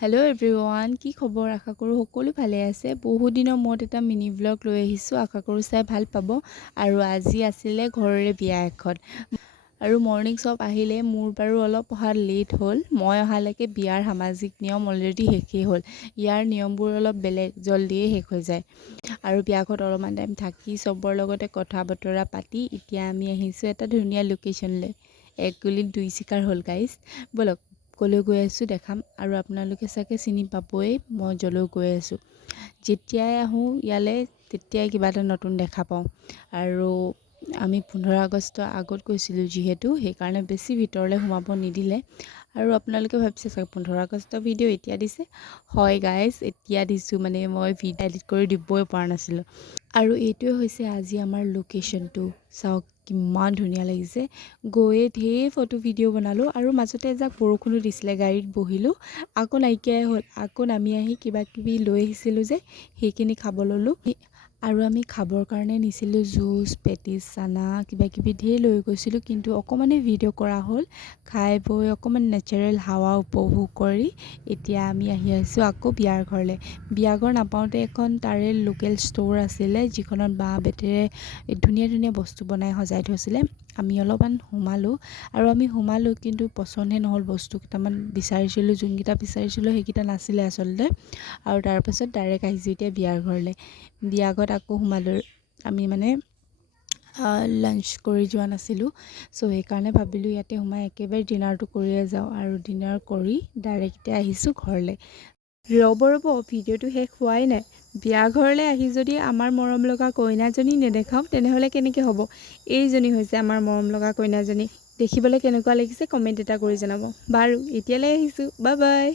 Hello' everyone, কি খবৰ? আশা কৰোঁ সকলো ভালে আছে। বহুত দিনৰ মূৰত এটা মিনি ব্লগ লৈ আহিছোঁ। আশা কৰোঁ চাই ভাল পাব। আৰু আজি আছিলে ঘৰৰে বিয়া এখন, আৰু মৰ্ণিং চব আহিলে। মোৰ বাৰু অলপ অহা লেট হ'ল। মই অহালৈকে বিয়াৰ সামাজিক নিয়ম অলৰেডি শেষেই হ'ল। ইয়াৰ নিয়মবোৰ অলপ বেলেগ, জল্দিয়ে শেষ হৈ যায়। আৰু বিয়াঘৰত অলপমান টাইম থাকি চবৰ লগতে কথা বতৰা পাতি এতিয়া আমি আহিছোঁ এটা ধুনীয়া লোকেশ্যনলৈ। এক গুলিত দুই চিকাৰ হ'ল গাইজ। ব'লক ক'লৈ গৈ আছোঁ দেখাম, আৰু আপোনালোকে চাগে চিনি পাবই মই য'লৈ গৈ আছোঁ। যেতিয়াই আহোঁ ইয়ালৈ তেতিয়াই কিবা এটা নতুন দেখা পাওঁ। আৰু আমি 15 আগষ্ট আগত গৈছিলোঁ যিহেতু, সেইকাৰণে বেছি ভিতৰলৈ সোমাব নিদিলে। আৰু আপোনালোকে ভাবিছে চাগে 15 আগষ্ট ভিডিঅ' এতিয়া দিছে। হয় গাইজ, এতিয়া দিছোঁ। মানে মই ভিডিঅ' এডিট কৰি দিবই পৰা নাছিলোঁ। আৰু এইটোৱে হৈছে আজি আমাৰ লোকেশ্যনটো। চাওক কিমান ধুনীয়া লাগিছে। গৈয়ে ঢেৰ ফটো ভিডিঅ' বনালোঁ, আৰু মাজতে এজাক বৰষুণো দিছিলে। গাড়ীত বহিলোঁ, আকৌ নাইকিয়াই হ'ল। আকৌ নামি আহি কিবা কিবি লৈ আহিছিলোঁ যে সেইখিনি খাব ল'লোঁ। আৰু আমি খাবৰ কাৰণে নিছিলোঁ জুচ, পেটিছ, চানা কিবা কিবি ঢেৰ লৈ গৈছিলোঁ। কিন্তু অকণমানেই ভিডিঅ' কৰা হ'ল। খাই বৈ অকণমান নেচাৰেল হাৱা উপভোগ কৰি এতিয়া আমি আহি আছোঁ আকৌ বিয়াৰ ঘৰলৈ। বিয়া ঘৰ নাপাওঁতে এখন তাৰে লোকেল ষ্ট'ৰ আছিলে, যিখনত বাঁহ বেতেৰে ধুনীয়া ধুনীয়া বস্তু বনাই সজাই থৈছিলে। আমি অলপমান সোমালোঁ, আৰু আমি সোমালোঁ কিন্তু পচন্দহে নহ'ল। বস্তু কেইটামান বিচাৰিছিলোঁ, যোনকেইটা বিচাৰিছিলোঁ সেইকেইটা নাছিলে আচলতে। আৰু তাৰপাছত ডাইৰেক্ট আহিছোঁ এতিয়া বিয়াৰ ঘৰলৈ। বিয়া ঘৰত আকৌ সোমালোঁ। আমি মানে লাঞ্চ কৰি যোৱা নাছিলোঁ, চ' সেইকাৰণে ভাবিলোঁ ইয়াতে সোমাই একেবাৰে ডিনাৰটো কৰিয়ে যাওঁ। আৰু ডিনাৰ কৰি ডাইৰেক্ট এতিয়া আহিছোঁ ঘৰলৈ। ৰ'ব ভিডিঅ'টো শেষ হোৱাই নাই। বিয়া ঘৰলৈ আহি যদি আমাৰ মৰম লগা কইনাজনী নেদেখাওঁ তেনেহ'লে কেনেকৈ হ'ব? এইজনী হৈছে আমাৰ মৰম লগা কইনাজনী। দেখিবলৈ কেনেকুৱা লাগিছে কমেণ্ট এটা কৰি জনাব। বাৰু এতিয়ালৈ আহিছোঁ, বাই বাই।